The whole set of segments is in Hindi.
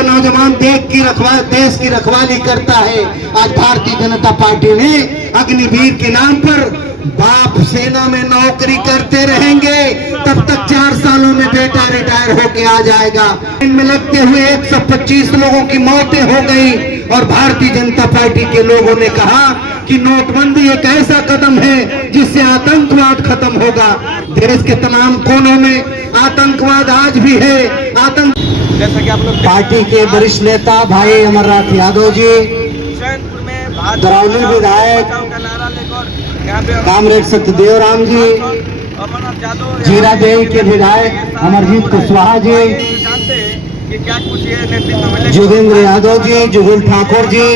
जो नौजवान देश की रखवाली करता है, आज भारतीय जनता पार्टी ने अग्निवीर के नाम पर बाप सेना में नौकरी करते रहेंगे, तब तक 4 सालों में बेटा रिटायर होके आ जाएगा। इनमें लगते हुए 125 लोगों की मौतें हो गई और भारतीय जनता पार्टी के लोगों ने कहा कि नोटबंदी एक ऐसा कदम है जिससे आतंकवाद खत्म होगा। देश के तमाम कोनों में आतंकवाद आज भी है। जैसा कि आप लोग पार्टी के वरिष्ठ नेता भाई अमरनाथ यादव जी, दरौली विधायक कामरेड सत्यदेव राम जी, जीरादेई के विधायक अमरजीत कुशवाहा जी, जोगेंद्र यादव जी, जुगुल ठाकुर जी,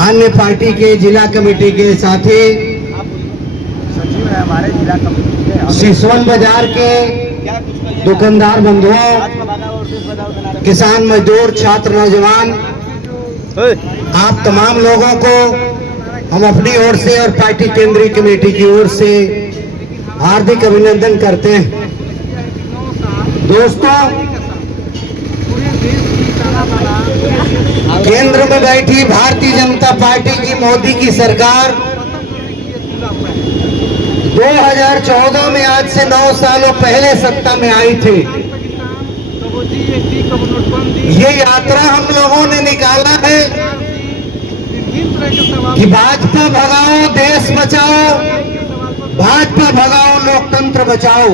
अन्य पार्टी के जिला कमेटी के साथी, सिसवन बाजार के दुकानदार बंधुओं, किसान मजदूर, छात्र, नौजवान, आप तमाम लोगों को हम अपनी ओर से और पार्टी केंद्रीय कमेटी की ओर से हार्दिक अभिनंदन करते हैं। दोस्तों, केंद्र में बैठी भारतीय जनता पार्टी की मोदी की सरकार 2014 में आज से 9 सालों पहले सत्ता में आई थी। ये यात्रा हम लोगों ने निकाला है कि भाजपा भगाओ देश बचाओ, भाजपा भगाओ लोकतंत्र बचाओ।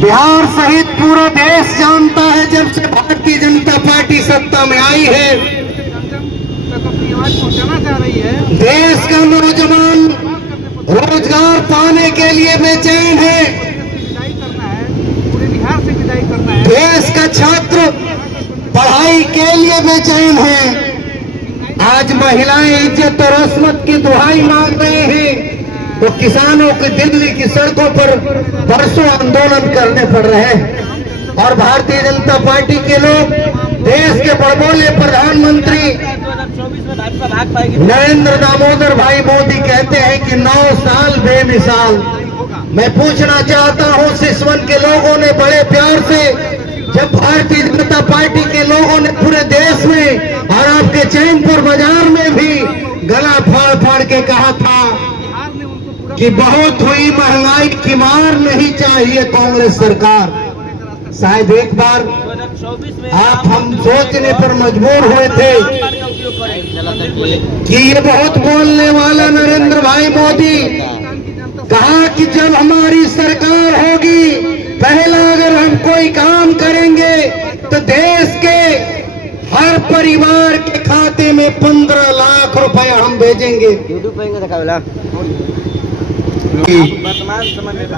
बिहार सहित पूरा देश जानता है, जब से भारतीय जनता पार्टी सत्ता में आई है, देश का नौजवान रोजगार पाने के लिए बेचैन है, देश का छात्र पढ़ाई के लिए बेचैन है। आज महिलाएं इज्जत और अस्मत की दुहाई मांग रहे हैं, तो किसानों के दिल्ली की सड़कों पर परसों आंदोलन करने पड़ रहे हैं। और भारतीय जनता पार्टी के लोग देश के बड़बोले प्रधानमंत्री नरेंद्र दामोदर भाई मोदी कहते हैं कि 9 साल बेमिसाल। मैं पूछना चाहता हूं, सिसवन के लोगों ने बड़े प्यार से, जब भारतीय जनता पार्टी के लोगों ने पूरे देश में और आपके चैनपुर बाजार में भी गला फाड़ फाड़ के कहा था कि बहुत हुई महंगाई की मार, नहीं चाहिए कांग्रेस सरकार। शायद एक बार आप हम सोचने पर मजबूर हुए थे कि ये बहुत बोलने वाला नरेंद्र भाई मोदी कहा कि जब हमारी सरकार होगी, पहला अगर हम कोई काम करेंगे तो देश के हर परिवार के खाते में 15 लाख रुपया हम भेजेंगे।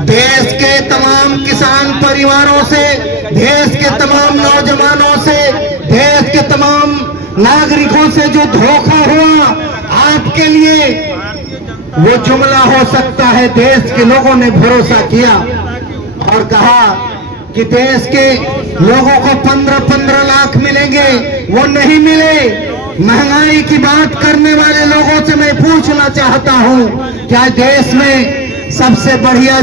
देश के तमाम किसान परिवारों से, देश के तमाम नौजवानों से, देश के तमाम नागरिकों से जो धोखा हुआ, आपके लिए वो जुमला हो सकता है। देश के लोगों ने भरोसा किया और कहा कि देश के लोगों को 15-15 लाख मिलेंगे, वो नहीं मिले। महंगाई की बात करने वाले लोगों से मैं पूछना चाहता हूं, क्या देश में सबसे बढ़िया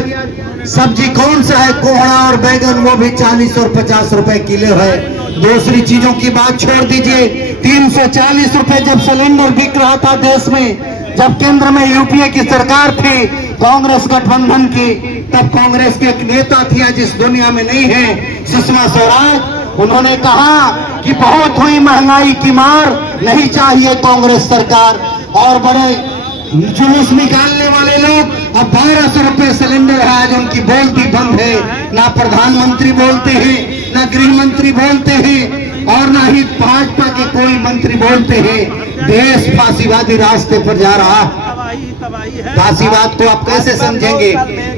सब्जी कौन सा है? कोहड़ा और बैगन, वो भी 40 और 50 रुपए किलो है। दूसरी चीजों की बात छोड़ दीजिए, 340 रुपए जब सिलेंडर बिक रहा था देश में, जब केंद्र में यूपीए की सरकार थी, कांग्रेस गठबंधन की, तब कांग्रेस के एक नेता थी, आज इस दुनिया में नहीं है, सुषमा स्वराज। उन्होंने कहा कि बहुत हुई महंगाई की मार, नहीं चाहिए कांग्रेस सरकार। और बड़े जुलूस निकालने वाले लोग, अब 1200 रुपए सिलेंडर है, आज उनकी बोलती बंद है। ना प्रधानमंत्री बोलते हैं, ना गृह मंत्री बोलते हैं, और ना ही भाजपा के कोई मंत्री बोलते हैं। देश फांसीवादी रास्ते पर जा रहा है। फांसीवाद को आप कैसे समझेंगे,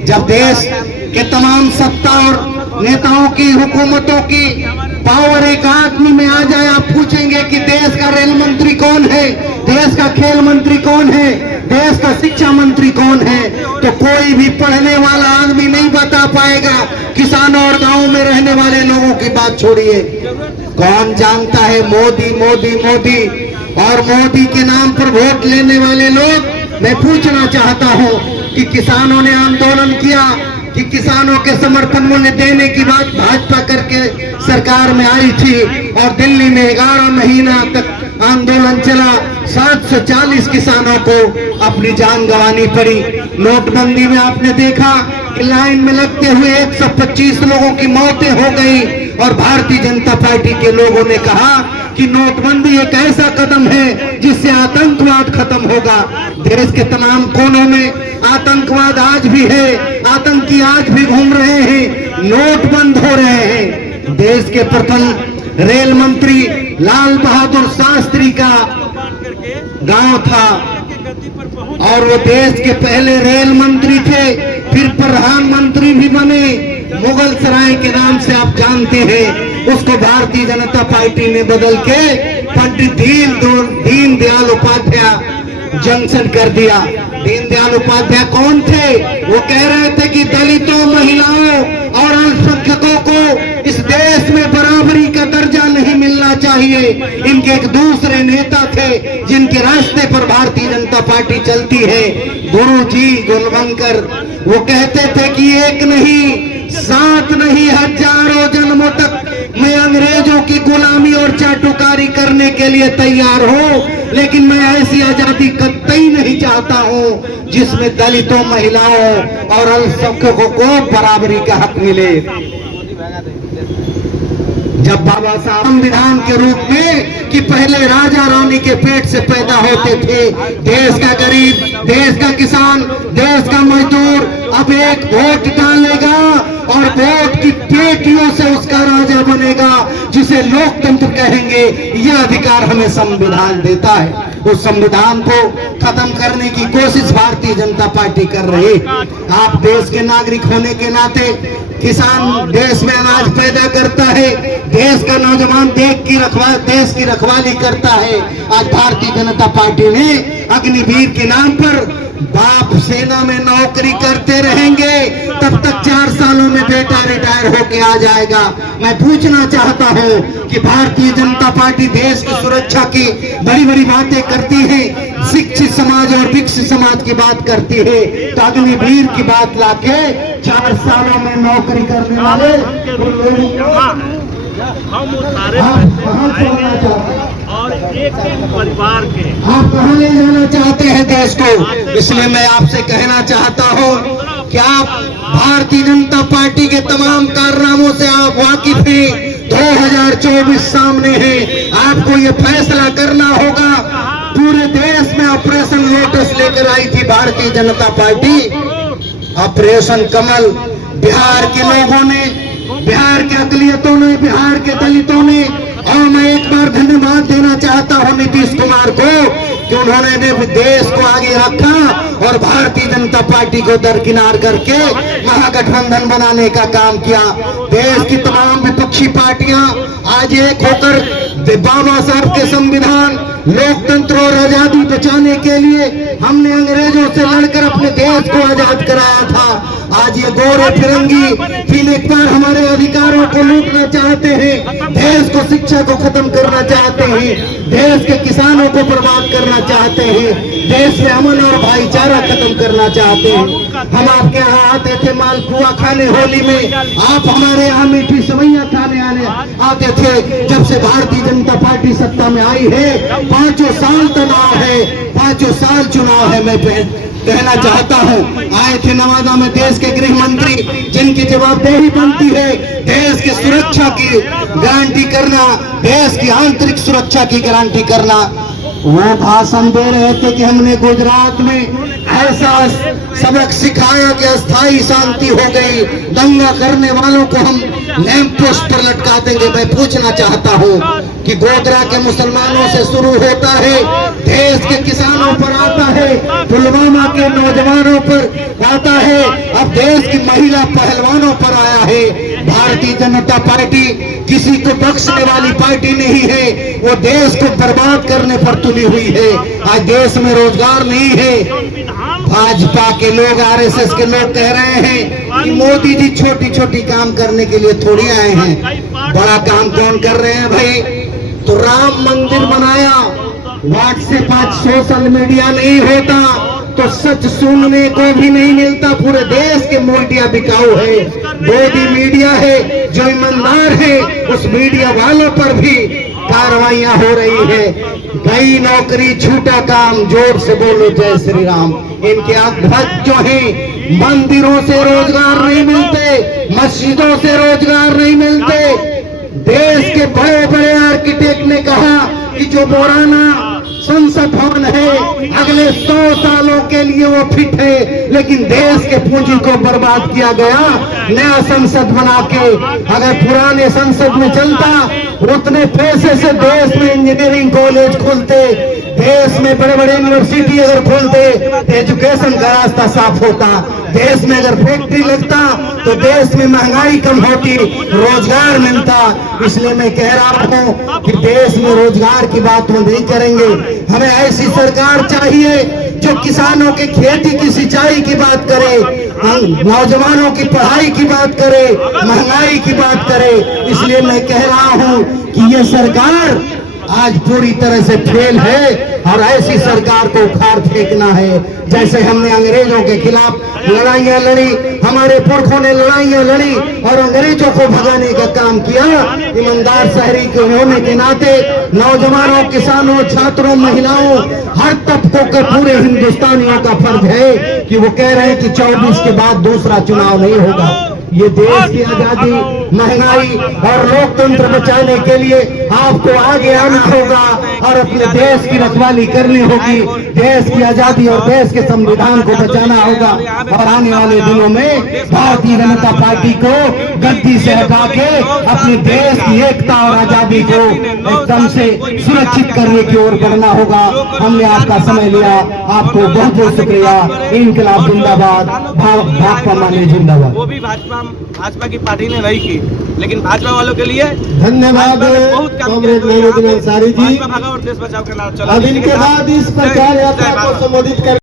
जब देश के तमाम सत्ता और नेताओं की, हुकूमतों की पावर एक आदमी में आ जाए। आप पूछेंगे कि देश का रेल मंत्री कौन है, देश का खेल मंत्री कौन है, देश का शिक्षा मंत्री कौन है, तो कोई भी पढ़ने वाला आदमी नहीं बता पाएगा। किसानों और गांव में रहने वाले लोगों की बात छोड़िए, कौन जानता है मोदी मोदी मोदी। और मोदी के नाम पर वोट लेने वाले लोग, मैं पूछना चाहता हूं कि किसानों ने आंदोलन किया, कि किसानों के समर्थन मूल्य देने की बात भाजपा करके सरकार में आई थी और दिल्ली में 11 महीना तक आंदोलन चला। 740 किसानों को अपनी जान गंवानी पड़ी। नोटबंदी में आपने देखा कि लाइन में लगते हुए 125 लोगों की मौतें हो गई और भारतीय जनता पार्टी के लोगों ने कहा कि नोटबंदी एक ऐसा कदम है जिससे आतंकवाद खत्म होगा। देश के तमाम कोनों में आतंकवाद आज भी है, आतंकी आज भी घूम रहे हैं, नोट बंद हो रहे हैं। देश के प्रथम रेल मंत्री लाल बहादुर शास्त्री का गांव था और वो देश के पहले रेल मंत्री थे, फिर प्रधानमंत्री भी बने। मुगल सराय के नाम से आप जानते हैं, उसको भारतीय जनता पार्टी ने बदल के पंडित दीनदयाल उपाध्याय जंक्शन कर दिया। दीनदयाल उपाध्याय कौन थे? वो कह रहे थे कि दलितों, महिलाओं और अल्पसंख्यकों को इस देश में बराबरी का दर्जा नहीं मिलना चाहिए। इनके एक दूसरे नेता थे जिनके रास्ते पर भारतीय जनता पार्टी चलती है, गुरुजी गोलवलकर। वो कहते थे कि एक नहीं, 7 नहीं, हजारों जन्मों तक मैं अंग्रेजों की गुलामी और चाटुकारी करने के लिए तैयार हूँ, लेकिन मैं ऐसी आजादी कतई नहीं चाहता हूँ जिसमें दलितों, महिलाओं और अल्पसंख्यकों को बराबरी का हक मिले। जब बाबा साहब संविधान के रूप में कि पहले राजा रानी के पेट से पैदा होते थे, देश का गरीब, देश का किसान, देश का मजदूर अब एक वोट डालेगा और वोट की पेटियों से उसका राजा बनेगा, जिसे लोकतंत्र कहेंगे। यह अधिकार हमें संविधान देता है। उस संविधान को खत्म करने की कोशिश भारतीय जनता पार्टी कर रही है। आप देश के नागरिक होने के नाते, किसान देश में अनाज पैदा करता है, देश का नौजवान देश की रखवाली करता है। आज भारतीय जनता पार्टी ने अग्निवीर के नाम पर बाप सेना में नौकरी करते रहेंगे, तब तक 4 सालों में बेटा रिटायर होके आ जाएगा। मैं पूछना चाहता हूं कि भारतीय जनता पार्टी देश की सुरक्षा की बड़ी बड़ी बातें करती है, शिक्षित समाज और विकसित समाज की बात करती है, तो अग्निवीर की बात लाके 4 सालों में नौकरी करने वाले हम सारे और एक परिवार के आप कहाँ ले जाना चाहते हैं देश को? इसलिए मैं आपसे कहना चाहता हूँ कि आप भारतीय जनता पार्टी के तमाम कारनामों से आप वाकिफ हैं। 2024 सामने है, आपको ये फैसला करना होगा। पूरे देश में ऑपरेशन लोटस लेकर आई थी भारतीय जनता पार्टी, ऑपरेशन कमल। बिहार के लोगों ने, बिहार के अकलियतों ने, बिहार के दलितों ने, और मैं एक बार धन्यवाद देना चाहता हूं नीतीश कुमार को कि उन्होंने देश को आगे रखा और भारतीय जनता पार्टी को दरकिनार करके महागठबंधन बनाने का काम किया। देश की तमाम विपक्षी पार्टियां आज एक होकर बाबा साहब के संविधान, लोकतंत्र और आजादी बचाने के लिए हमने अंग्रेजों से लड़कर अपने देश को आजाद कराया था। आज ये गोरे फिरंगी फिर एक बार हमारे अधिकारों को लूटना चाहते हैं, देश को, शिक्षा को खत्म करना चाहते हैं, देश के किसानों को बर्बाद करना चाहते हैं, देश में अमन और भाईचारा खत्म करना चाहते हैं। हम आपके यहाँ आते थे मालपुआ खाने होली में, आप हमारे यहाँ मीठी सवैया खाने आते थे। जब से भारतीय जनता पार्टी सत्ता में आई है, 5 साल तनाव है, 5 साल चुनाव है। मैं कहना चाहता हूं, आए थे नवादा में देश के गृह मंत्री, जिनकी जवाबदेही बनती है देश की सुरक्षा की गारंटी करना, देश की आंतरिक सुरक्षा की गारंटी करना। वो भाषण दे रहे थे कि हमने गुजरात में ऐसा सबक सिखाया कि अस्थायी शांति हो गई, दंगा करने वालों को हम लैंप पोस्ट पर लटका देंगे। मैं पूछना चाहता हूं कि गोधरा के मुसलमानों से शुरू होता है, देश के किसानों पर आता है, पुलवामा के नौजवानों पर आता है, अब देश की महिला पहलवानों पर आया है। भारतीय जनता पार्टी किसी को बख्शने वाली पार्टी नहीं है, वो देश को बर्बाद करने पर तुली हुई है। आज देश में रोजगार नहीं है। भाजपा के लोग, आरएसएस के लोग कह रहे हैं कि मोदी जी छोटी छोटी काम करने के लिए थोड़ी आए हैं, बड़ा काम कौन कर रहे हैं भाई? तो राम मंदिर बनाया, व्हाट्सएप आज सोशल मीडिया नहीं होता तो सच सुनने को भी नहीं मिलता। पूरे देश के मीडिया बिकाऊ है, मोदी मीडिया है जो ईमानदार है, उस मीडिया वालों पर भी कार्रवाइयां हो रही है। गई नौकरी छूटा काम, जोर से बोलो जय श्री राम। इनके अध्यक्ष जो हैं, मंदिरों से रोजगार नहीं मिलते, मस्जिदों से रोजगार नहीं मिलते। देश के बड़े बड़े आर्किटेक्ट ने कहा कि जो पुराना संसद भवन है अगले 100 सालों के लिए वो फिट है, लेकिन देश के पूंजी को बर्बाद किया गया नया संसद बना के। अगर पुराने संसद में चलता, उतने पैसे से देश में इंजीनियरिंग कॉलेज खुलते, देश में बड़े बड़े यूनिवर्सिटी अगर खोलते तो एजुकेशन का रास्ता साफ होता, देश में अगर फैक्ट्री लगता तो देश में महंगाई कम होती, रोजगार मिलता। इसलिए मैं कह रहा हूं कि देश में रोजगार की बात हम नहीं करेंगे, हमें ऐसी सरकार चाहिए जो किसानों के खेती की सिंचाई की बात करे, नौजवानों की पढ़ाई की बात करे, महंगाई की बात करे। इसलिए मैं कह रहा हूं कि ये सरकार आज पूरी तरह से फेल है और ऐसी सरकार को उखाड़ फेंकना है। जैसे हमने अंग्रेजों के खिलाफ लड़ाइयां लड़ी, हमारे पुरखों ने लड़ाइयां लड़ी और अंग्रेजों को भगाने का काम किया, ईमानदार शहरी के होने के नाते नौजवानों, किसानों, छात्रों, महिलाओं, हर तबकों के पूरे हिंदुस्तानियों का फर्ज है कि वो कह रहे हैं कि 24 के बाद दूसरा चुनाव नहीं होगा। ये देश की आजादी, महंगाई और लोकतंत्र बचाने के लिए आपको आगे आना होगा और अपने देश की रखवाली करनी होगी, देश की आजादी और देश के संविधान को बचाना होगा। और आने वाले दिनों में भारतीय जनता पार्टी को गद्दी से हटा के अपने देश की एकता और आजादी को एकदम से सुरक्षित करने की ओर बढ़ना होगा। हमने आपका समय लिया, आपको बहुत बहुत शुक्रिया। इनकलाब जिंदाबाद, भाजपा माने जिंदाबाद। वो भी भाजपा की पार्टी ने नहीं की, लेकिन भाजपा वालों के लिए धन्यवाद बहुत काम कॉमरेड नईमुद्दीन अंसारी जी। भागा और देश बचाओ का नारा चला। अब इनके बाद इस प्रचार यात्रा को संबोधित कर